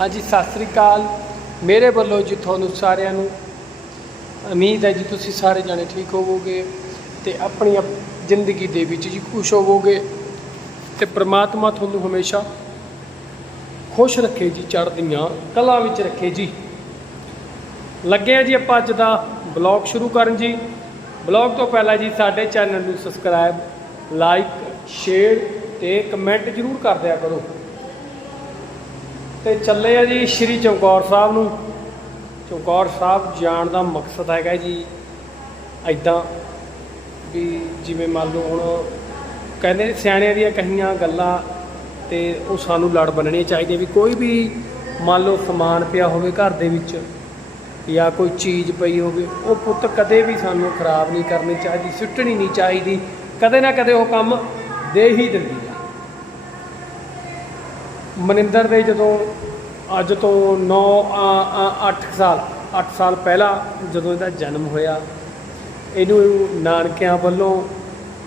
ਹਾਂਜੀ, ਸਤਿ ਸ੍ਰੀ ਅਕਾਲ। ਮੇਰੇ ਵੱਲੋਂ ਜੀ ਤੁਹਾਨੂੰ ਸਾਰਿਆਂ ਨੂੰ ਉਮੀਦ ਹੈ ਜੀ ਤੁਸੀਂ ਸਾਰੇ ਜਾਣੇ ਠੀਕ ਹੋਵੋਗੇ ਤੇ ਆਪਣੀ ਜ਼ਿੰਦਗੀ ਦੇ ਵਿੱਚ ਜੀ ਖੁਸ਼ ਹੋਵੋਗੇ ਤੇ ਪ੍ਰਮਾਤਮਾ ਤੁਹਾਨੂੰ ਹਮੇਸ਼ਾ ਖੁਸ਼ ਰੱਖੇ ਜੀ, ਚੜ੍ਹਦੀਆਂ ਕਲਾ ਵਿੱਚ ਰੱਖੇ ਜੀ। ਲੱਗੇ ਆ ਜੀ ਆਪਾਂ ਅੱਜ ਦਾ ਬਲੌਗ ਸ਼ੁਰੂ ਕਰਨ ਜੀ। ਬਲੌਗ ਤੋਂ ਪਹਿਲਾਂ ਜੀ ਸਾਡੇ ਚੈਨਲ ਨੂੰ ਸਬਸਕ੍ਰਾਈਬ, ਲਾਈਕ, ਸ਼ੇਅਰ ਤੇ ਕਮੈਂਟ ਜ਼ਰੂਰ ਕਰ ਦਿਆ ਕਰੋ। ਤੇ ਚੱਲੇ ਆ ਜੀ ਸ਼੍ਰੀ ਚਮਕੌਰ ਸਾਹਿਬ ਨੂੰ। ਚਮਕੌਰ ਸਾਹਿਬ ਜਾਣ ਦਾ ਮਕਸਦ ਹੈਗਾ ਜੀ ਐਦਾਂ ਵੀ ਜਿਵੇਂ ਮੰਨ ਲਓ ਹੁਣ ਕਹਿੰਦੇ ਸਿਆਣਿਆਂ ਦੀਆਂ ਕਹੀਆਂ ਗੱਲਾਂ ਤੇ ਉਹ ਸਾਨੂੰ ਲੜ ਬੰਨਣੀਆਂ ਚਾਹੀਦੀਆਂ ਵੀ ਕੋਈ ਵੀ ਮੰਨ ਲਓ ਸਮਾਨ ਪਿਆ ਹੋਵੇ ਘਰ ਦੇ ਵਿੱਚ ਜਾਂ ਕੋਈ ਚੀਜ਼ ਪਈ ਹੋਵੇ, ਉਹ ਪੁੱਤ ਕਦੇ ਵੀ ਸਾਨੂੰ ਖਰਾਬ ਨਹੀਂ ਕਰਨੀ ਚਾਹੀਦੀ, ਸੁੱਟਣੀ ਨਹੀਂ ਚਾਹੀਦੀ, ਕਦੇ ਨਾ ਕਦੇ ਉਹ ਕੰਮ ਦੇ ਹੀ ਦਿੰਦੀ ਆ। ਮਨਿੰਦਰ ਦੇ ਜਦੋਂ ਅੱਜ ਤੋਂ 9 8 ਸਾਲ 8 ਸਾਲ ਪਹਿਲਾਂ ਜਦੋਂ ਇਹਦਾ ਜਨਮ ਹੋਇਆ, ਇਹਨੂੰ ਨਾਨਕਿਆਂ ਵੱਲੋਂ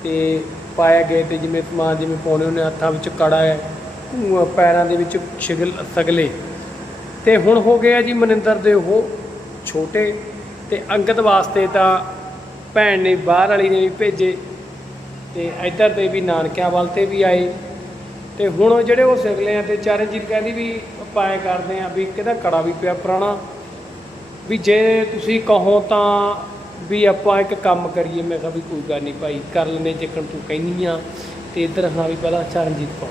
ਤੇ ਪਾਇਆ ਗਿਆ ਤੇ ਜਿਵੇਂ ਮਾਂ ਜਿਵੇਂ ਪਾਉਣੇ ਉਹਨੇ ਹੱਥਾਂ ਵਿੱਚ ਕੜਾ ਹੈ ਪੈਰਾਂ ਦੇ ਵਿੱਚ ਛਿਗਲ ਸਗਲੇ। ਤੇ ਹੁਣ ਹੋ ਗਿਆ ਜੀ ਮਨਿੰਦਰ ਦੇ ਉਹ ਛੋਟੇ ਤੇ ਅੰਗਦ ਵਾਸਤੇ ਤਾਂ ਭੈਣ ਨੇ ਬਾਹਰ ਵਾਲੀ ਨੇ ਵੀ ਭੇਜੇ ਤੇ ਇੱਧਰ ਦੇ ਵੀ ਨਾਨਕਿਆਂ ਵੱਲ ਤੇ ਵੀ ਆਏ। ਤੇ ਹੁਣ ਜਿਹੜੇ ਉਹ ਸਿਗਲੇ ਆ ਤੇ ਚਰਨਜੀਤ ਕਹਿੰਦੀ ਵੀ ਪਾਏ ਕਰਦੇ ਆ ਵੀ ਕਿਹਦਾ ਕੜਾ ਵੀ ਪਿਆ ਪੁਰਾਣਾ। ਵੀ ਜੇ ਤੁਸੀਂ ਕਹੋ ਤਾਂ ਵੀ ਆਪਾਂ ਇੱਕ ਕੰਮ ਕਰੀਏ। ਮੈਂ ਕਿਹਾ ਵੀ ਕੋਈ ਗੱਲ ਨਹੀਂ ਭਾਈ ਕਰ ਲੈਨੇ ਜਿੱਕਣ ਤੂੰ ਕਹਿੰਦੀ ਆ। ਤੇ ਇੱਧਰ ਹਾਂ ਵੀ ਪਹਿਲਾਂ ਚਰਨਜੀਤ ਪਾ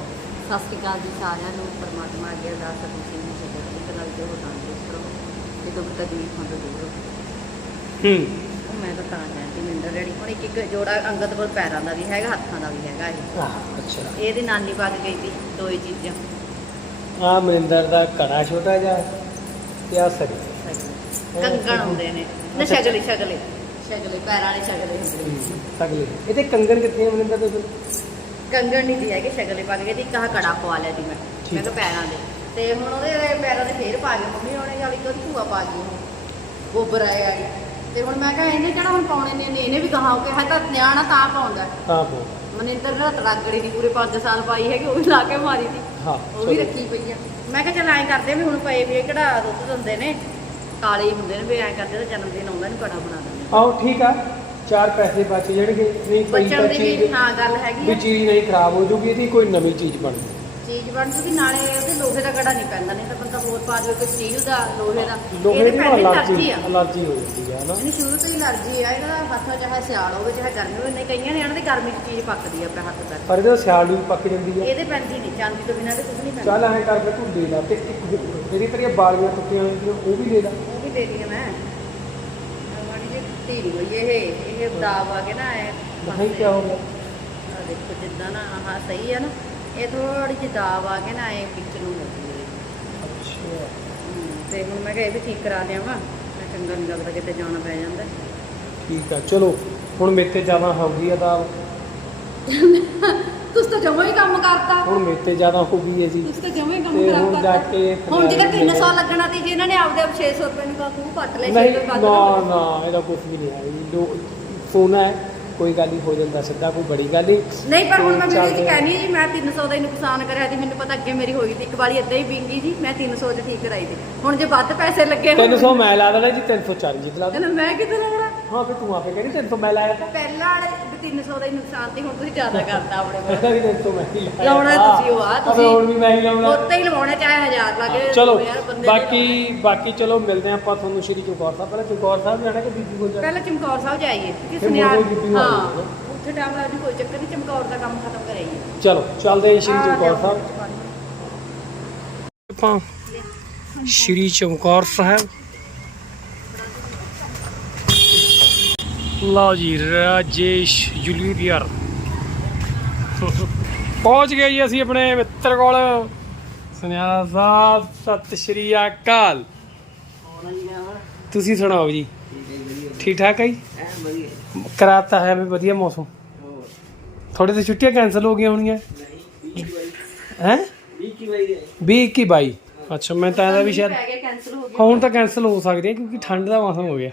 ਸਤਿ ਸ਼੍ਰੀ ਅਕਾਲ ਜੀ ਸਾਰਿਆਂ ਨੂੰ। ਪਰਮਾਤਮਾ ਅੱਗੇ ਅਰਦਾਸ ਹੈ ਤੁਸੀਂ ਨੂੰ ਸਬਰ ਦੀ ਨਾਲ ਜੋ ਤੰਦਰੁਸਤ ਰਹੋ ਤੇ ਦੁੱਖ ਤਕਲੀਫਾਂ ਤੋਂ ਦੂਰ ਰਹੋ। ਹੂੰ। ਮੈਂ ਤਾਂ ਤਾਂ ਕਹਿੰਦੀ ਮਿੰਦਰ ਰੈਡੀ ਹੁਣ ਇੱਕ ਇੱਕ ਜੋੜਾ ਅੰਗਦ ਕੋਲ ਪੈਰਾਂ ਦਾ ਵੀ ਹੈਗਾ ਹੱਥਾਂ ਦਾ ਵੀ ਹੈਗਾ ਇਹ। ਅੱਛਾ। ਇਹਦੀ ਨਾਨੀ ਪਾ ਕੇ ਗਈ ਸੀ ਦੋ ਹੀ ਚੀਜ਼ਾਂ। ਆ ਮਨਿੰਦਰ ਦਾ ਕੜਾ ਛੋਟਾ ਜਿਹਾ ਤੇ ਆ ਸਰੀ। ਕੰਗਣ ਹੁੰਦੇ ਨੇ। ਨਾ ਅੱਛਾ, ਸ਼ਗਲੇ ਸ਼ਗਲੇ। ਸ਼ਗਲੇ ਪੈਰਾਂ ਵਾਲੇ ਸ਼ਗਲੇ ਹੁੰਦੇ ਨੇ। ਸਗਲੇ। ਇਹਦੇ ਕੰਗਣ ਕਿੱਥੇ ਆ ਮਨਿੰਦਰ ਦੇ? ਕੰਗਣ ਨਹੀਂ ਦੀ ਹੈਗੇ ਸ਼ਗਲੇ ਪਾ ਕੇ ਇੱਕ ਆਹ ਕੜਾ ਪਵਾ ਲਿਆ ਸੀ ਮੈਂ। ਮੈਂ ਕਿਹਾ ਪੈਰਾਂ ਦੇ। ਤੇ ਹੁਣ ਉਹਦੇ ਪੈਰਾਂ ਦੇ ਫੇਰ ਪਾ ਗਏ ਮੰਮੀ ਉਹਨੇ ਵਾਲੀ ਕੋਈ ਭੂਆ ਪਾ ਗਈ ਹੁਣ ਗੋਬਰ ਆਇਆ ਤੇ ਹੁਣ ਮੈਂ ਕਿਹਾ ਇਹਨੇ ਕਿਹੜਾ ਹੁਣ ਪਾਉਣੇ ਨੇ? ਇਹਨੇ- ਵੀ ਕਹਾ ਕਿ ਹੈ ਤਾਂ ਨਿਆਣਾ ਤਾਂ ਪਾਉਂਦਾ। ਹਾਂ ਬੋ ਮਨਿੰਦਰ ਨੇ ਤਾਂ ਤੜਾਗੜੀ ਦੀ ਪੂਰੇ 5 ਸਾਲ ਪਾਈ ਹੈਗੀ ਉਹ ਵੀ ਲਾ ਕੇ ਮਾਰੀ ਸੀ। ਹਾਂ ਉਹ ਵੀ। ਰੱਖੀ ਪਈ ਆ। ਮੈਂ ਕਿਹਾ ਚੱਲ ਐਂ ਕਰਦੇ ਵੀ ਹੁਣ ਪਏ ਵੀ ਇਹ ਕਿਹੜਾ ਦੁੱਧ ਦਿੰਦੇ ਨੇ। ਕਾਲੇ ਹੀ ਹੁੰਦੇ ਨੇ ਵੀ ਐਂ ਕਰਦੇ ਤਾਂ ਜਨਮ ਦਿਨ ਆਉਂਦਾ ਨੂੰ ਕੜਾ ਬਣਾ ਦਿੰਦੇ ਆਓ ਠੀਕ ਆ। ਚਾਰ ਪੈਸੇ ਬਚ ਜਾਣਗੇ ਨਹੀਂ ਪਈ ਬੱਚਿਆਂ ਦੀ ਵੀ ਹਾਂ ਗੱਲ ਹੈਗੀ ਵੀ ਚੀਜ਼ ਨਹੀਂ ਖਰਾਬ ਹੋ ਜੂਗੀ ਇਹਦੀ ਕੋਈ ਨਵੀਂ ਚੀਜ਼ ਬਣ ਜੂ। ਚੀਜ਼ ਬਣ ਜੂਗੀ ਨਾਲੇ ਉਹਦੇ ਲੋਹੇ ਦਾ ਕੜਾ ਨਹੀਂ ਪੈਂਦਾ ਨਹੀਂ ਤਾਂ ਬੰਦਾ ਹੋਰ ਪਾ ਦੇਵੇ ਕੋਈ ਸਟੀਲ ਦਾ ਲੋਹੇ ਦਾ। ਲੋਹੇ ਦੀ ਅਲਰਜੀ ਅਲਰਜੀ ਹੋ ਜਾਂਦੀ ਹੈ ਨਾ ਇਹਨੂੰ ਸ਼ੁਰੂ ਤੋਂ ਹੀ ਅਲਰਜੀ ਆ ਇਹਦਾ ਹੱਥਾਂ ਚਾਹੇ ਸਿਆਲ ਹੋਵੇ ਚਾਹੇ ਗਰਮੀ ਹੋਵੇ ਨਹੀਂ ਕਈਆਂ ਨੇ ਇਹਨਾਂ ਦੀ ਗਰਮੀ 'ਚ ਚੀਜ਼ ਪੱਕਦੀ ਆ ਆਪਣੇ ਹੱਥ ਤੱਕ ਪਰ ਇਹਦਾ ਸਿਆਲ ਨੂੰ ਵੀ ਪੱਕ ਜਾਂਦੀ ਹੈ ਇਹਦੇ ਪੈਂਦੀ ਨਹੀਂ ਚਾਂਦੀ ਤੋਂ ਬਿਨਾਂ ਤੇ ਕੁਝ ਨਹੀਂ ਪੈਂਦਾ। ਚੱਲ ਐਂ ਕਰਕੇ ਤੂੰ ਦੇ ਲਾ ਤੇ ਇੱਕ ਜਿਹੜੀ ਤੇਰੀਆਂ ਬਾਲੀਆਂ ਟੁੱਟੀਆਂ ਹੋਈਆਂ ਉਹ ਵੀ ਲੈ ਲਾ। ਉਹ ਵੀ ਦੇ ਦਿਆ ਮੈਂ। ਮਾੜੀ ਜਿਹੀ ਢੀਲੀ ਹੋਈ ਇਹ ਇਹ ਦਾਬ ਆ ਕੇ ਨਾ ਐ ਨਹੀਂ ਕਿਆ ਹੋ ਗਿਆ? ਦੇਖੋ ਜਿੱਦਾਂ ਨਾ ਆਹ ਸਹੀ ਆ ਨਾ। ਇਹ ਥੋੜੀ ਜਿਹੀ ਦਾਬ ਆ ਕੇ ਨਾ ਐ ਵਿੱਚ ਨੂੰ ਲੱਗੀ ਹੋਈ। ਅੱਛਾ। ਤੇ ਹੁਣ ਮੈਂ ਕਿਹਾ ਇਹ ਵੀ ਠੀਕ ਕਰਾ ਦਿਆਂ ਵਾ ਮੈਂ ਚੰਗਾ ਨਹੀਂ ਲੱਗਦਾ ਕਿਤੇ ਜਾਣਾ ਪੈ ਜਾਂਦਾ। ਠੀਕ ਆ ਚਲੋ ਹੁਣ ਮੇਰੇ ਤੇ ਜ਼ਿਆਦਾ ਹੋ ਗਈ ਆ ਦਾ ਤੁਸੀਂ ਤਾਂ ਜਮਾ ਹੀ ਕੰਮ ਕਰਤਾ। ਹੁਣ ਮੇਰੇ ਤੇ ਜ਼ਿਆਦਾ ਹੋ ਗਈ ਹੈ ਜੀ। ਤੁਸੀਂ ਤਾਂ ਜਮਾ ਹੀ ਕੰਮ ਤੇ ਖਰਾਬ ਹੁਣ ਜਾ ਕਰਤਾ ਕੇ ਹੁਣ ਜਿਹੜਾ 300 ਲੱਗਣਾ ਸੀ ਜਿਹਨਾਂ ਨੇ ਆਪਦੇ ਆਪ 600 ਰੁਪਏ ਨੂੰ ਕਾਕੂ ਪੱਟ ਲਏ ਨਹੀਂ 600 ਨਾ ਨਾ ਇਹਦਾ ਕੁਝ ਵੀ ਨਹੀਂ ਹੈ। ਇਹ ਦੋ ਸੋਨਾ ਹੈ ਕੋਈ ਗੱਲ ਨਹੀਂ ਹੋ ਜਾਂਦਾ ਸਿੱਧਾ ਕੋਈ ਬੜੀ ਗੱਲ ਨਹੀਂ। ਨਹੀਂ ਪਰ ਹੁਣ ਮੈਂ ਵੀਡੀਓ ਚ। ਕਹਿਣੀ ਜੀ ਮੈਂ 300 ਦਾ ਹੀ ਨੁਕਸਾਨ ਕਰਿਆ ਸੀ ਮੈਨੂੰ ਪਤਾ ਅੱਗੇ ਮੇਰੀ ਹੋਈ ਸੀ ਇੱਕ ਵਾਰੀ ਇਦਾਂ ਹੀ ਵਿੰਗੀ ਜੀ ਮੈਂ 300 ਚ ਠੀਕ ਕਰਾਈ ਸੀ। ਹੁਣ ਜੇ ਵੱਧ ਪੈਸੇ ਲੱਗੇ ਹੋਣ- 300 ਮੈਂ ਲਾ ਦੇਣਾ ਜੀ 340 ਜਿੱਤ ਲਾ ਦੇ ਕਹਿੰਦਾ ਮੈਂ ਕਿੱਥੇ ਲਾਉਣਾ? ਹਾਂ ਫਿਰ ਤੂੰ ਆਪੇ ਕਹਿੰਦੀ 300 ਮੈਂ ਲਾਇਆ। ਤਾਂ ਪਹਿਲਾਂ ਵਾਲੇ ਵੀ 300 ਦਾ ਹੀ ਨੁਕਸਾਨ ਸੀ ਹੁਣ ਤੁਸੀਂ ਜ਼ਿਆਦਾ ਕਰਤਾ ਆਪਣੇ ਕੋਲ। ਵੀ 300 ਮੈਂ ਹੀ ਲਾਇਆ। ਲਾਉਣਾ ਤੁਸੀਂ ਉਹ ਆ ਤੁਸੀਂ ਹੁਣ ਵੀ ਮੈਂ ਹੀ ਲਾਉਣਾ। ਉੱਤੇ ਹੀ ਲਵਾਉਣਾ ਚਾਹੇ 1000 ਲੱਗੇ ਚਲੋ ਬਾਕੀ ਬਾਕੀ ਚਲੋ ਮਿਲਦੇ ਆਪਾਂ ਤੁਹਾਨੂੰ ਸ਼੍ਰੀ ਚਮਕੌਰ ਸਾਹਿਬ। ਪਹਿਲਾਂ ਚਮਕੌਰ ਸਾਹਿਬ ਜਾਣਾ ਕਿ ਬੀਬੀ ਕੋਲ ਜਾਣਾ? ਪਹਿਲਾਂ ਚਮਕੌਰ ਸਾਹਿਬ ਜਾਈਏ ਕਿ ਸੁਨਿਆਰ ਹਾਂ। ਉੱਥੇ ਟਾਈਮ ਲੱਗਦੀ ਕੋਈ ਚੱਕਰ ਨਹੀਂ ਚਮਕੌਰ ਦਾ ਕੰਮ ਖਤਮ ਕਰਾਈਏ। ਚਲੋ ਚੱਲਦੇ ਹਾਂ ਸ਼੍ਰੀ ਚਮਕੌਰ ਸਾਹਿਬ। ਆਪਾਂ ਸ਼੍ਰੀ ਚਮਕੌਰ ਸਾਹਿਬ ਲਓ ਜੀ ਰਾਜੇਸ਼ ਜੁਲੀਅਰ। ਪਹੁੰਚ ਗਏ ਜੀ ਅਸੀਂ ਆਪਣੇ ਮਿੱਤਰ ਕੋਲ। ਸੁਨਿਆਰਾ ਸਾਹਿਬ ਸਤਿ ਸ਼੍ਰੀ ਅਕਾਲ। ਤੁਸੀਂ ਸੁਣਾਓ ਜੀ? ਠੀਕ ਠਾਕ ਹੈ ਜੀ? ਕਰਾਤਾ ਹੈ ਵੀ ਵਧੀਆ ਮੌਸਮ। ਥੋੜੇ ਤੇ ਛੁੱਟੀਆਂ ਕੈਨਸਲ ਹੋ ਗਈਆਂ ਹੋਣੀਆਂ ਹੈ? 20 21 22 ਅੱਛਾ ਮੈਂ ਤਾਂ ਇਹਦਾ ਵੀ ਸ਼ਾਇਦ ਹੁਣ ਤਾਂ ਕੈਨਸਲ ਹੋ ਸਕਦੀ ਹੈ ਕਿਉਂਕਿ ਠੰਡ ਦਾ ਮੌਸਮ ਹੋ ਗਿਆ।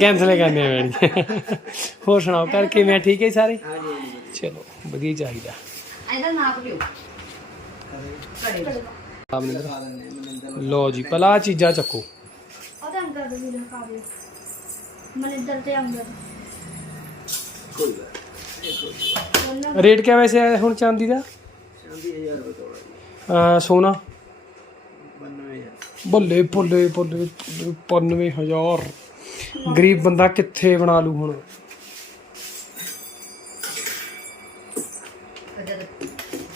ਕੈਨਸਲ ਕਰਨੇ ਆ ਮੈਡੀ ਹੋਰ ਸੁਣਾਓ ਘਰ ਕਿਵੇਂ ਠੀਕ ਹੈ ਸਾਰੇ? ਚਲੋ ਵਧੀਆ ਚਾਹੀਦਾ। ਇਹਦਾ ਨਾਪ ਲਿਓ। ਲੋ ਜੀ ਆਹ ਚੀਜ਼ਾਂ ਚੱਕੋ। ਉਹਦੇ ਅੰਦਰ ਦੇ ਵੀ ਦਿਖਾ ਦਿਓ ਮਨਿੰਦਰ ਤੇ ਅੰਦਰ। ਕੋਈ ਗੱਲ ਦੋਨੋਂ ਰੇਟ ਕਿਆ ਵੈਸੇ ਹੈ ਹੁਣ ਚਾਂਦੀ ਦਾ? ਚਾਂਦੀ 1000 ਰੁਪਏ ਤੋੜਾ ਜੀ। ਅਹ ਸੋਨਾ? 92000 ਬੱਲੇ ਬੱਲੇ ਬੱਲੇ 95000 ਗਰੀਬ ਬੰਦਾ ਕਿੱਥੇ ਬਣਾ ਲੂ ਹੁਣ? ਜਦ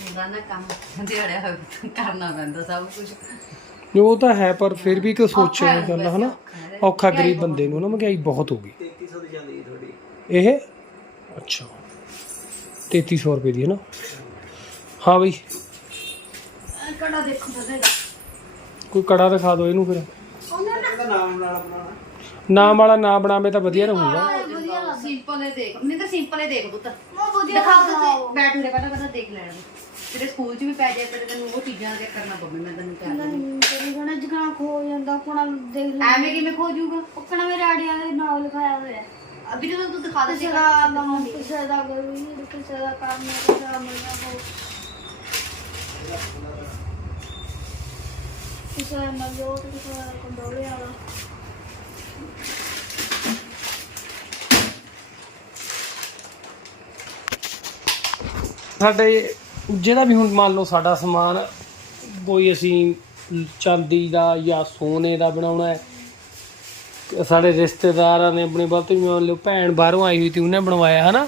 ਹੁੰਦਾ ਨਾ ਕੰਮ ਦਿਹਾੜਿਆ ਹੋਇਆ ਕਰਨਾ ਪੈਂਦਾ ਸਭ ਕੁਝ ਉਹ ਤਾਂ ਹੈ ਪਰ ਫਿਰ ਵੀ ਕੋਈ ਸੋਚੇ ਨਹੀਂ ਗੱਲ ਹਨਾ? ਔਖਾ ਗਰੀਬ ਬੰਦੇ ਨੂੰ ਨਾ ਮਹਿੰਗਾਈ ਬਹੁਤ ਹੋ ਗਈ। 3300 ਦੀ ਚਾਂਦੀ ਜੀ ਤੁਹਾਡੀ। ਇਹ? ਅੱਛਾ। 3300 ਰੁਪਏ ਦੀ ਹੈ ਨਾ? ਹਾਂ ਬਈ। ਕੜਾ ਦੇਖੋ ਕੋਈ ਕੜਾ ਦਿਖਾ ਦਿਓ ਇਹਨੂੰ ਫਿਰ। ਇਹਦਾ ਨਾਮ ਨਾਲ ਬਣਾਉਣਾ ਨਾਮ ਵਾਲਾ ਨਾ ਬਣਾਵੇ ਤਾਂ ਵਧੀਆ ਰਹੂਗਾ। ਸਿੰਪਲ ਹੀ ਦੇਖ ਨਹੀਂ ਤਾਂ ਸਿੰਪਲ ਹੀ ਦੇਖ ਪੁੱਤ। ਦਿਖਾਓ ਤੁਸੀਂ ਬੈਠ ਉਰੇ ਪਹਿਲਾਂ ਪਹਿਲਾਂ ਦੇਖ ਲੈਣਾ। ਤੇਰੇ ਸਕੂਲ 'ਚ ਵੀ ਪੈ ਜਾਏ ਤੇ ਤੈਨੂੰ ਉਹ ਚੀਜ਼ਾਂ ਦੇ ਕਰਨਾ ਪਵੇ ਮੈਂ ਤੈਨੂੰ ਕਹਿ ਦਿੰਦੀ। ਨਹੀਂ ਤੇਰੀ ਗਣਾ ਜਗਣਾ ਖੋ ਜਾਂਦਾ ਕੋਣਾ ਦੇਖ ਲੈ। ਐਵੇਂ ਕਿਵੇਂ ਖੋ ਜਾਊਗਾ ਕੋਣਾ ਮੇਰੇ ਆੜੀਆਂ ਦੇ ਨਾਮ ਲਿਖਾਇਆ ਹੋਇਆ ਅਭੀ ਜਦੋਂ ਤੂੰ ਦਿਖਾ ਦੇ ਕਿਸੇ ਦਾ ਨਾਮ ਕਿਸੇ ਦਾ ਗਰਵੀ ਕਿਸੇ ਦਾ ਕੰਮ ਕਿਸੇ ਦਾ ਮਿਲਣਾ ਹੋ ਕਿਸੇ ਦਾ ਮਜੋਟ ਕਿਸੇ ਦਾ ਕੰਡੋਲੇ ਵਾਲਾ। ਸਾਡੇ ਜਿਹੜਾ ਵੀ ਹੁਣ ਮੰਨ ਲਓ ਸਾਡਾ ਸਮਾਨ ਕੋਈ ਅਸੀਂ ਚਾਂਦੀ ਦਾ ਜਾਂ ਸੋਨੇ ਦਾ ਬਣਾਉਣਾ ਹੈ ਸਾਡੇ ਰਿਸ਼ਤੇਦਾਰਾਂ ਨੇ ਆਪਣੇ ਵੱਲ ਤੋਂ ਵੀ ਮੰਨ ਲਓ ਭੈਣ ਬਾਹਰੋਂ ਆਈ ਹੋਈ ਸੀ ਉਹਨੇ ਬਣਵਾਇਆ ਹਨਾ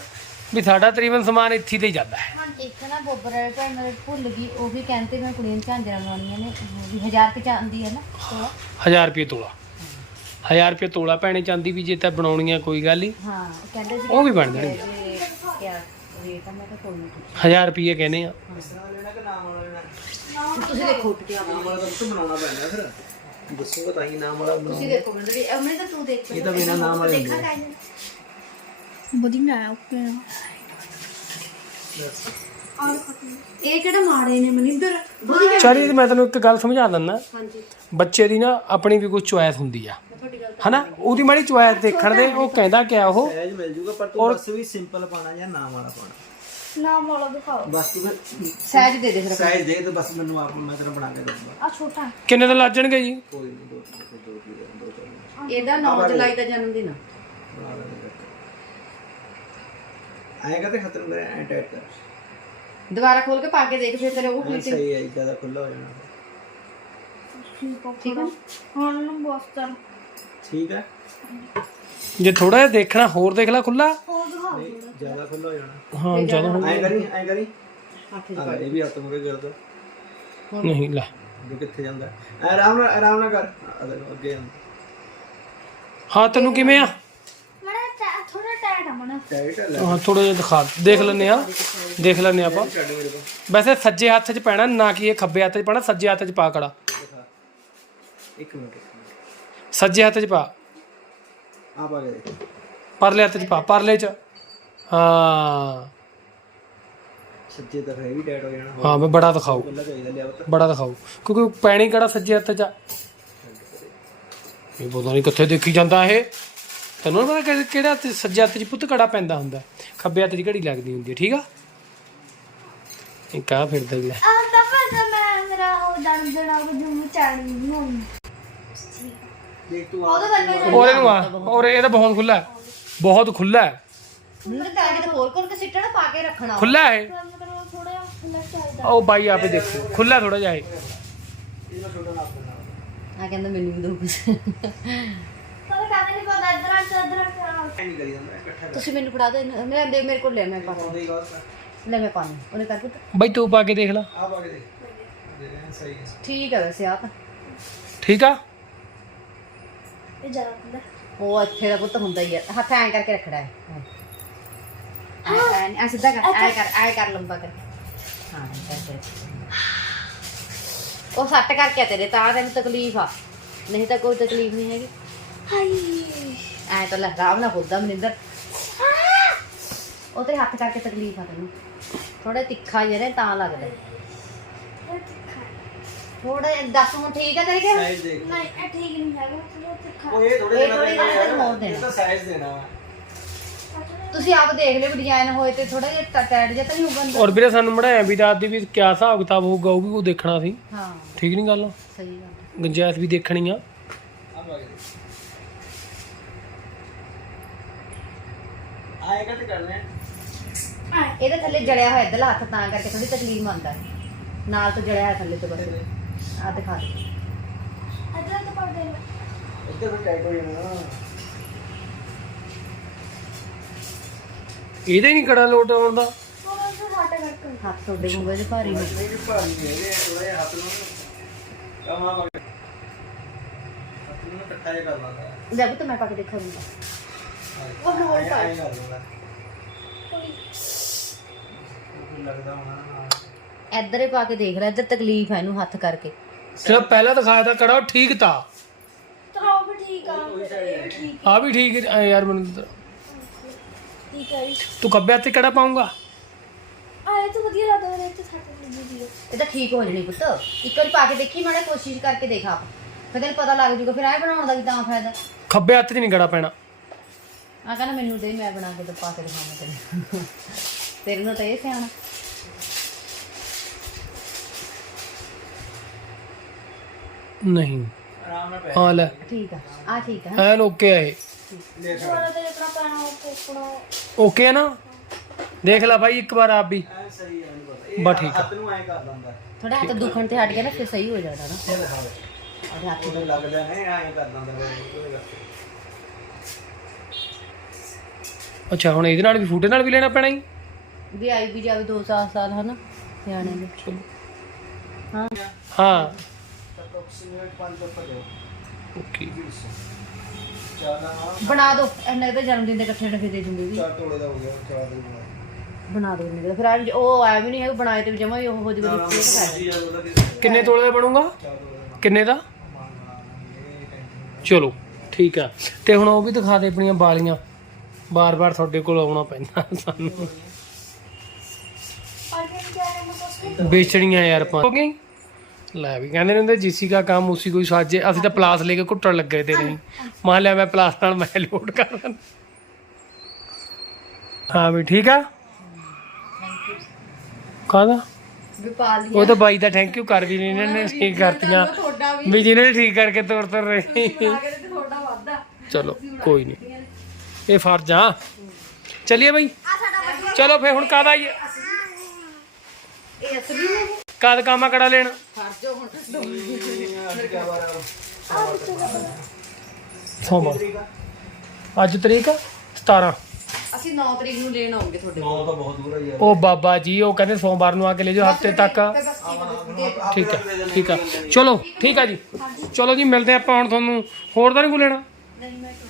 ਵੀ ਸਾਡਾ ਤਕਰੀਬਨ ਸਮਾਨ ਇੱਥੇ ਤੇ ਹੀ ਜਾਂਦਾ ਹੈ। ਇੱਕ ਨਾ ਬੋਬਰ ਵਾਲੇ ਭੈਣ ਮੇਰੇ ਭੁੱਲ ਗਈ ਉਹ ਵੀ ਕਹਿੰਦੇ ਮੈਂ ਕੁੜੀਆਂ ਝਾਂਜਰਾਂ ਬਣਾਉਣੀਆਂ ਨੇ ਵੀ 1000 ਤੇ ਚਾਂਦੀ ਹੈ ਨਾ ਤੋਲਾ 1000 ਰੁਪਏ ਤੋਲਾ। 1000 ਰੁਪਏ ਤੋਲਾ ਭੈਣੇ ਚਾਂਦੀ ਵੀ ਜੇ ਤਾਂ ਬਣਾਉਣੀ ਆ ਕੋਈ ਗੱਲ ਨਹੀਂ ਹਾਂ ਉਹ ਕਹਿੰਦੇ ਸੀ ਉਹ ਵੀ ਬਣ ਜਾਣਗੇ। ਕਿਆ ਰੇਟ ਆ ਮੈਂ ਤਾਂ ਕੋਈ ਨਹੀਂ 1000 ਰੁਪਏ ਕਹਿੰਦੇ ਆ। ਇਸ ਤਰ੍ਹਾਂ ਲੈਣਾ ਕਿ ਨਾਮ ਵਾਲਾ ਲੈਣਾ ਤੁਸੀਂ ਦੇਖੋ ਉੱਠ ਕੇ ਨਾਮ ਵਾਲਾ ਤਾਂ ਬਣਾਉਣਾ ਪੈਣਾ ਫਿਰ। ਦੱਸੂਗਾ ਤਾਂ ਹੀ ਨਾਮ ਵਾਲਾ ਤੁਸੀਂ ਦੇਖੋ ਮੈਨੂੰ ਵੀ ਅਮਨੇ ਤਾਂ ਤੂੰ ਦੇਖ। ਇਹ ਤਾਂ ਬਿਨਾ ਨਾਮ ਵਾਲੇ। ਵਧੀਆ ਓਕੇ। ਇਹ ਕਿਹੜਾ ਮਾੜੇ ਨੇ ਮਨਿੰਦਰ? ਚਾਰੀ ਮੈਂ ਤੈਨੂੰ ਇੱਕ ਗੱਲ ਸਮਝਾ ਦਿੰਦਾ। ਹਾਂਜੀ। ਬੱਚੇ ਦੀ ਨਾ ਆਪਣੀ ਵੀ ਕੋਈ ਚੁਆਇਸ ਹੁੰਦੀ ਆ। ਹਨਾ? ਉਹਦੀ ਮਾੜੀ ਚੁਆਇਸ ਦੇਖਣ ਦੇ ਉਹ ਕਹਿੰਦਾ ਕਿਆ ਉਹ? ਸਹਿਜ ਮਿਲ ਜੂਗਾ ਪਰ ਤੂੰ ਬਸ ਵੀ ਸਿੰਪਲ ਪਾਣਾ ਜਾਂ ਨਾਮ ਵਾਲਾ ਪਾਣਾ ਨਾਮ ਵਾਲਾ ਦਿਖਾਓ। ਬਸ ਤੂੰ ਸਹਿਜ ਦੇ ਦੇ ਫਿਰ ਸਾਈਜ਼ ਦੇ ਤੇ ਬਸ ਮੈਨੂੰ ਆਪ ਮੈਂ ਤੇਰਾ ਬਣਾ ਕੇ ਦਊਂਗਾ। ਆ ਛੋਟਾ ਕਿੰਨੇ ਦਿਨ ਲੱਗ ਜਾਣਗੇ ਜੀ? ਕੋਈ ਨਹੀਂ ਦੋ ਦੋ ਦੋ ਦੋ ਦੋ ਇਹਦਾ 9 ਜੁਲਾਈ ਦਾ ਜਨਮ ਦਿਨ ਆ। ਬਣਾ ਲੈਂਦੇ ਆਏਗਾ ਤੇ ਖਤਮ ਕਰੇ ਐ ਟਾਈਟ ਕਰ। ਦੁਬਾਰਾ ਖੋਲ ਕੇ ਪਾ ਕੇ ਦੇਖ ਫਿਰ ਤੇਰੇ ਉਹ ਫਿੱਟ ਸਹੀ ਹੈ ਜ਼ਿਆਦਾ ਖੁੱਲਾ ਹੋ ਜਾਣਾ। ਠੀਕ ਹੈ ਹੁਣ ਨੂੰ ਬੋਸਟਰ ਠੀਕ ਹੈ? ਜੇ ਥੋੜਾ ਜਿਹਾ ਦੇਖਣਾ ਹੋਰ ਦੇਖ ਲੈ ਖੁੱਲਾ ਹੋਰ ਨਹੀਂ ਜ਼ਿਆਦਾ ਖੁੱਲਾ ਹੋ ਜਾਣਾ। ਹਾਂ ਜ਼ਿਆਦਾ ਐ ਕਰੀ ਐ ਕਰੀ। ਹੱਥ 'ਚ ਆ ਇਹ ਵੀ ਹੱਥ ਮੁਰੇ ਕਰ ਦੋ। ਨਹੀਂ ਲੈ। ਇਹ ਕਿੱਥੇ ਜਾਂਦਾ। ਐ ਆਰਾਮ ਨਾਲ ਆਰਾਮ ਨਾਲ ਕਰ। ਆ ਦੇਖੋ ਅੱਗੇ ਹਾਂ ਤੈਨੂੰ ਕਿਵੇਂ ਆ? ਟਾਈਟ ਆ ਟਾਈਟ ਹੈ ਲੈ ਹਾਂ ਥੋੜਾ ਜਿਹਾ ਦਿਖਾ ਦੇਖ ਲੈਨੇ ਆ ਦੇਖ ਲੈਨੇ ਆਪਾਂ। ਛੱਡ ਮੇਰੇ ਕੋਲ ਵੈਸੇ ਸੱਜੇ ਹੱਥ 'ਚ ਪੈਣਾ ਨਾ ਕਿ ਇਹ ਖੱਬੇ ਹੱਥ 'ਚ ਪੈਣਾ ਸੱਜੇ ਹੱਥ 'ਚ ਪਾ ਕੜਾ। ਦਿਖਾ ਇੱਕ ਮਿੰਟ ਇੱਕ ਮਿੰਟ। ਸੱਜੇ ਹੱਥ 'ਚ ਪਾ। ਆਪ ਆ ਗਏ ਦੇਖ। ਪਰਲੇ ਹੱਥ 'ਚ ਪਾ ਪਰਲੇ 'ਚ। ਹਾਂ। ਸੱਜੇ ਤਰਫ ਇਹ ਵੀ ਟਾਈਟ ਹੋ ਜਾਣਾ। ਹਾਂ ਮੈਂ ਬੜਾ ਦਿਖਾਓ ਚਾਹੀਦਾ ਲਿਆ ਬੜਾ ਦਿਖਾਓ ਕਿਉਂਕਿ ਪੈਣੀ ਕਿਹੜਾ ਸੱਜੇ ਹੱਥ 'ਚ ਆ। ਇਹ ਪਤਾ ਨਹੀਂ ਕਿੱਥੇ ਦੇਖੀ ਜਾਂਦਾ ਇਹ। ਤੈਨੂੰ ਨੀ ਪਤਾ ਕਿ- ਕਿਹੜਾ 'ਚ ਸੱਜੇ ਹੱਥ 'ਚ ਪੁੱਤ ਕੜਾ ਪੈਂਦਾ ਹੁੰਦਾ। ਖੱਬੇ ਹੱਥ 'ਚ ਘੜੀ ਲੱਗਦੀ ਹੁੰਦੀ ਹੈ ਠੀਕ ਆ? ਇਹ ਕਾ ਫਿਰਦਾ ਹੀ ਲੈ ਆ ਤਾਂ ਪਤਾ ਮੈਂ ਮੇਰਾ ਉਹ ਜਨਮ ਦਿਨ ਆ ਉਹ ਜੂਮ ਚਾਣੀ ਨੂੰ ਦੇਖ ਤੂੰ ਆ ਉਹਦੇ ਬੰਦੇ ਔਰ ਇਹਨੂੰ ਆ ਔਰ ਇਹ ਤਾਂ ਬਹੁਤ ਖੁੱਲਾ ਹੈ। ਬਹੁਤ ਖੁੱਲਾ ਹੈ। ਤਾਂ ਖੋਲ ਖੋਲ ਕੇ ਸਿੱਟਣਾ ਪਾ ਕੇ ਰੱਖਣਾ। ਖੁੱਲਾ ਹੈ ਮਤਲਬ ਥੋੜਾ ਜਿਹਾ ਖੁੱਲਾ ਚਾਹੀਦਾ। ਉਹ ਬਾਈ ਆਪੇ ਦੇਖੋ ਖੁੱਲਾ ਥੋੜਾ ਜਿਹਾ ਦੇਣਾ ਆ ਕਹਿੰਦਾ ਮੈਨੂੰ ਵੀ ਦੋ ਕੁਝ ਪਰ ਕਹਿੰਦੇ ਨਹੀਂ ਪਤਾ ਇਧਰ ਆ ਇਧਰ ਆ ਐ ਨਹੀਂ ਕਰੀ ਜਾਂਦਾ ਇਕੱਠਾ ਕਰ ਤੁਸੀਂ ਮੈਨੂੰ ਫੜਾ ਦੇ ਮੈਂ ਦੇ ਮੇਰੇ ਕੋਲ ਲੈ ਮੈਂ ਪਾ ਹੀ ਲੈ ਮੈਂ ਪਾਣੀ ਉਹਨੇ ਕਰ ਪੁੱਤ ਬਾਈ ਤੂੰ ਪਾ ਕੇ ਦੇਖ ਲੈ। ਆਪ ਆ ਕੇ ਦੇਖ। ਦੇ ਰਹੇ ਸਹੀ ਹੈ ਠੀਕ ਹੈ ਵੈਸੇ ਆ ਤਾਂ ਠੀਕ ਆ? ਇਹ ਜਰਾ ਖੁੱਲਾ ਉਹ ਇੱਥੇ ਦਾ ਪੁੱਤ ਹੁੰਦਾ ਹੀ ਆ। ਹੱਥ ਐਂ ਕਰਕੇ ਰੱਖਣਾ ਹੈ। ਐਂ ਐਂ- ਐਂ ਸਿੱਧਾ ਕਰ ਐਂ ਕਰ ਐਂ ਕਰ ਲੰਬਾ ਕਰ ਹਾਂ ਐਂ ਕਰ ਉਹ ਸੱਟ ਕਰਕੇ ਆ ਤੇਰੇ ਤਾਂ ਤੈਨੂੰ ਤਕਲੀਫ ਆ। ਨਹੀਂ ਤਾਂ ਕੋਈ ਤਕਲੀਫ ਨਹੀਂ ਹੈਗੀ। ਐਂ ਤਾਂ ਲੈ ਰਾਮ ਨਾਲ ਬੋਲਦਾ ਮਨਿੰਦਰ। ਉਹ ਤੇਰੇ ਹੱਥ ਕਰਕੇ ਤਕਲੀਫ ਆ ਤੈਨੂੰ। ਥੋੜਾ ਤਿੱਖਾ ਜਿਹਾ ਨਾ ਤਾਂ ਲੱਗਦਾ। ਥੋੜਾ ਦੱਸ ਹੁਣ ਠੀਕ ਹੈ ਤੇਰੇ ਕਿ ਸਾਈਜ਼ ਦੇਖ। ਨਹੀਂ ਇਹ ਠੀਕ ਨਹੀਂ ਹੈਗਾ ਥੋੜਾ ਤਿੱਖਾ। ਉਹ ਇਹ ਥੋੜੇ ਇਹ ਥੋੜ੍ਹੇ ਪੈਣਾ ਦੇਣਾ। ਤੈਨੂੰ। ਇਹ ਤਾਂ ਸਾਈਜ਼ ਦੇਣਾ ਵਾ। ਥੋੜਾ ਤੁਸੀਂ ਆਪ ਦੇਖ ਲਿਓ ਡਿਜ਼ਾਈਨ ਹੋਏ ਤੇ ਥੋੜਾ ਜਿਹਾ ਟੈਟ ਜਿਹਾ ਤਾਂ ਨਹੀਂ ਹੋਊਗਾ ਅੰਦਰ। ਔਰ ਵੀਰੇ ਸਾਨੂੰ ਮੜਾਇਆ ਵੀ ਦੱਸਦੀ ਵੀ ਕਿਆ ਹਿਸਾਬ ਕਿਤਾਬ ਹੋਊਗਾ ਉਹ ਵੀ ਉਹ ਦੇਖਣਾ ਸੀ। ਹਾਂ। ਠੀਕ ਨਹੀਂ ਗੱਲ? ਸਹੀ ਗੱਲ। ਹੈ। ਗੁੰਜਾਇਸ਼ ਵੀ ਦੇਖਣੀ ਆ। ਆਏ ਕੱਟ ਕਰਨੇ ਇਹਦੇ ਥੱਲੇ ਜੜਿਆ ਹੋਇਆ ਇੱਧਰਲਾ ਹੱਥ ਤਾਂ ਕਰਕੇ ਥੋੜੀ ਤਕਲੀਫ ਹੈ ਨਾਲ ਤੋਂ ਜੜਿਆ ਹੋਇਆ ਥੱਲੇ ਤੋਂ ਬਸ। ਆ ਦਿਖਾ ਦੇ। ਅਦਰ ਤੋਂ ਪੜ ਦੇ ਇੱਧਰ ਵੀ ਟਾਈਟ ਹੋ ਜਾਣਾ ਇਹਦੇ ਨਹੀਂ ਕੜਾ ਲੋਟ ਆਉਂਦਾ ਵਾਟਰ ਕੱਟ ਕਰ ਹੱਥ ਤੁਹਾਡੇ ਮੂੰਹ ਦੇ ਭਾਰੀ ਵੀ ਭਾਰੀ ਹੈ ਇਹ ਥੋੜਾ ਜਿਹਾ ਹੱਥ ਨੂੰ ਕਮਾ ਲੱਗ ਹੱਥ ਨੂੰ ਇਕੱਠਾ ਜਿਹਾ ਕਰ ਲਾਂਗਾ ਜਦ ਤੱਕ ਮੈਂ ਪਾ ਕੇ ਦੇਖਾਂਗਾ। ਉਹ ਹੋਰ ਪਾਈ ਕਰ ਲੂੰਗਾ ਥੋੜੀ ਲੱਗਦਾ ਹੋਣਾ ਨਾ ਇੱਧਰ ਹੀ ਪਾ ਕੇ ਦੇਖ ਲੈ ਇੱਧਰ ਤਕਲੀਫ ਹੈ ਇਹਨੂੰ ਹੱਥ ਕਰਕੇ। ਜਿਹੜਾ ਪਹਿਲਾਂ ਦਿਖਾਇਆ ਤਾਂ ਕੜਾ ਉਹ ਠੀਕ ਤਾ। ਤਾਂ ਉਹ ਵੀ ਠੀਕ ਆ ਇਹ ਠੀਕ ਆ। ਵੀ ਠੀਕ ਹੈ ਐ ਯਾਰ ਮੈਨੂੰ ਤਾਂ- ਠੀਕ ਹੈ ਜੀ। ਤੂੰ ਖੱਬੇ ਹੱਥ 'ਤੇ ਕੜਾ ਪਾਉਂਗਾ ਆਏ ਤਾਂ ਵਧੀਆ ਲੱਗਦਾ ਮੇਰੇ ਤੇ ਸੱਟ ਲੱਗੀ ਦੀ ਇਹ ਤਾਂ ਠੀਕ ਹੋ ਜਣੀ ਪੁੱਤ। ਇੱਕ ਵਾਰੀ ਪਾ ਕੇ ਦੇਖੀ ਮਾੜਾ ਕੋਸ਼ਿਸ਼ ਕਰਕੇ ਦੇਖ ਆਪ। ਫਿਰ ਤੈਨੂੰ ਪਤਾ ਲੱਗ ਜੂਗਾ ਫਿਰ ਐ ਬਣਾਉਣ ਦਾ ਵੀ ਤਾਂ ਫਾਇਦਾ। ਖੱਬੇ ਹੱਥ 'ਚ ਨਹੀਂ ਕੜਾ ਪੈਣਾ। ਆ ਕਹਿੰਦਾ ਮੈਨੂੰ ਦੇ ਮੈਂ ਬਣਾ ਕੇ ਤੇ ਪਾ ਕੇ ਦਿਖਾਵਾਂ ਤੈਨੂੰ। ਤੇਰੇ ਨੂੰ ਤਾਂ ਇਹ ਸਿਆਣਾ। ਨਹੀਂ। ਆਰਾਮ ਨਾਲ ਪੈ ਹਾਂ ਲੈ। ਠੀਕ ਆ ਆ ਠੀਕ ਆ ਐਨ ਓਕੇ ਆ ਇਹ। ਓਕੇ ਆ ਨਾ? ਦੇਖ ਲੈ ਭਾਈ ਇੱਕ ਵਾਰ ਆਪ ਵੀ। ਐ ਸਹੀ ਹੈ ਮੈਨੂੰ ਪਤਾ। ਬਸ ਠੀਕ ਆ। ਹੱਥ ਨੂੰ ਐ ਕਰ ਦਿੰਦਾ ਥੋੜਾ ਹੱਥ ਦੁਖਣ ਤੇ ਹਟ ਗਿਆ ਨਾ ਫਿਰ ਸਹੀ ਹੋ ਜਾਣਾ ਨਾ। ਇਹ ਦਿਖਾਵੇ ਉਹਦੇ ਹੱਥ ਲੱਗਦਾ ਨੇ ਐ ਕਰ ਦਿੰਦਾ ਉਹਦੇ ਕਰਕੇ ਅੱਛਾ ਹੁਣ ਇਹਦੇ ਨਾਲ ਵੀ ਫੂਟੇ ਨਾਲ ਵੀ ਲੈਣਾ ਪੈਣਾ ਹੀ ਵੀ ਆਈ ਵੀ ਜਾਵੇ 2 ਸਾਲ ਸਾਲ ਹਨਾ? ਸਿਆਣੇ ਦੇ ਹਾਂ। ਹਾਂ। ਤਾਂ ਅਪਰੋਕਸੀਮੇਟ 5 ਤੋਂ ਉੱਪਰ ਜਾਓ ਓਕੇ ਨਾ ਬਣਾ ਦੋ। ਇੰਨੇ ਦੇ ਜਨਮ ਦਿਨ ਦੇ ਇਕੱਠੇ ਇਕੱਠੇ ਦੇ ਦਿੰਦੇ ਵੀ ਚਾਰ ਤੋਲੇ ਦਾ ਹੋ ਗਿਆ ਚਾਰ ਦਿਨ ਬਾਅਦ ਬਣਾ ਦੋ ਇੰਨੇ ਦੇ। ਫਿਰ ਐਂ ਉਹ ਆਇਆ ਵੀ ਨਹੀਂ ਹੈ ਬਣਾਏ ਤੇ ਜਮਾ ਹੀ ਉਹ ਹੋ। ਨਾ ਵਿੱਚ ਜੀ ਵੀ ਕਿੰਨੇ ਤੋਲੇ ਦਾ ਬਣੂਗਾ। ਚਾਰ ਤੋਲੇ ਦਾ ਕਿੰਨੇ ਦਾ? ਚਲੋ ਠੀਕ ਆ। ਤੇ ਹੁਣ ਉਹ ਵੀ ਦਿਖਾ ਦੇ ਆਪਣੀਆਂ ਬਾਲੀਆਂ ਬਾਰ-ਬਾਰ ਤੁਹਾਡੇ ਕੋਲ ਆਉਣਾ ਪੈਂਦਾ ਸਾਨੂੰ। ਵੇਚਣੀਆਂ ਯਾਰ ਆਪਾਂ ਗਈ ਲੈ ਵੀ ਕਹਿੰਦੇ ਨੇ ਜਿਸੀ ਦਾ ਕੰਮ ਉਸੀ ਕੋਈ ਸਾਜੇ। ਅਸੀਂ ਤਾਂ ਪਲਾਸ ਲੈ ਕੇ ਘੁੱਟਣ ਲੱਗੇ ਤੇ ਨਹੀਂ। ਮਾਂ ਲਿਆ ਮੈਂ ਪਲਾਸ ਨਾਲ ਮੈਂ ਲੋਡ ਕਰ ਹਾਂ ਵੀ ਠੀਕ ਆ? ਕਾਹਦਾ? ਵਿਪਾਲ ਉਹ ਤਾਂ ਬਾਈ ਦਾ ਥੈਂਕ ਯੂ ਕਰ ਵੀ ਨਹੀਂ ਇਹਨਾਂ ਨੇ ਠੀਕ ਕਰਤੀਆਂ। ਵੀ। ਜਿਹਨੇ ਠੀਕ ਕਰਕੇ ਤੁਰ ਤੁਰ ਰਹੇ ਚਲੋ ਕੋਈ ਨਹੀਂ ਇਹ ਫਰਜ਼ ਆ। ਚਲਿਏ ਬਈ। ਚਲੋ ਫੇ ਹੁਣ ਕਾਦਾ ਇਹ ਅਸਲੀ ਨੇ ਕਾਦ ਕਾਮਾ ਕੜਾ ਲੈਣ? ਅੱਜ ਤਰੀਕ 17 ਅਸੀਂ 9 ਤਰੀਕ ਨੂੰ ਲੈਣ ਆਉਂਗੇ ਤੁਹਾਡੇ ਕੋਲ। ਤਾਂ ਬਹੁਤ ਦੂਰ ਆ ਉਹ ਬਾਬਾ ਜੀ ਉਹ ਕਹਿੰਦੇ ਸੋਮਵਾਰ ਨੂੰ ਆ ਕੇ ਲੈ ਜਾਓ ਹਫ਼ਤੇ ਤੱਕ। ਠੀਕ ਹੈ ਠੀਕ ਹੈ ਚਲੋ ਠੀਕ ਹੈ ਜੀ। ਚਲੋ ਜੀ ਮਿਲਦੇ ਆਪਾਂ ਹੁਣ ਤੁਹਾਨੂੰ। ਹੋਰ ਤਾਂ ਨਹੀਂ ਕੋ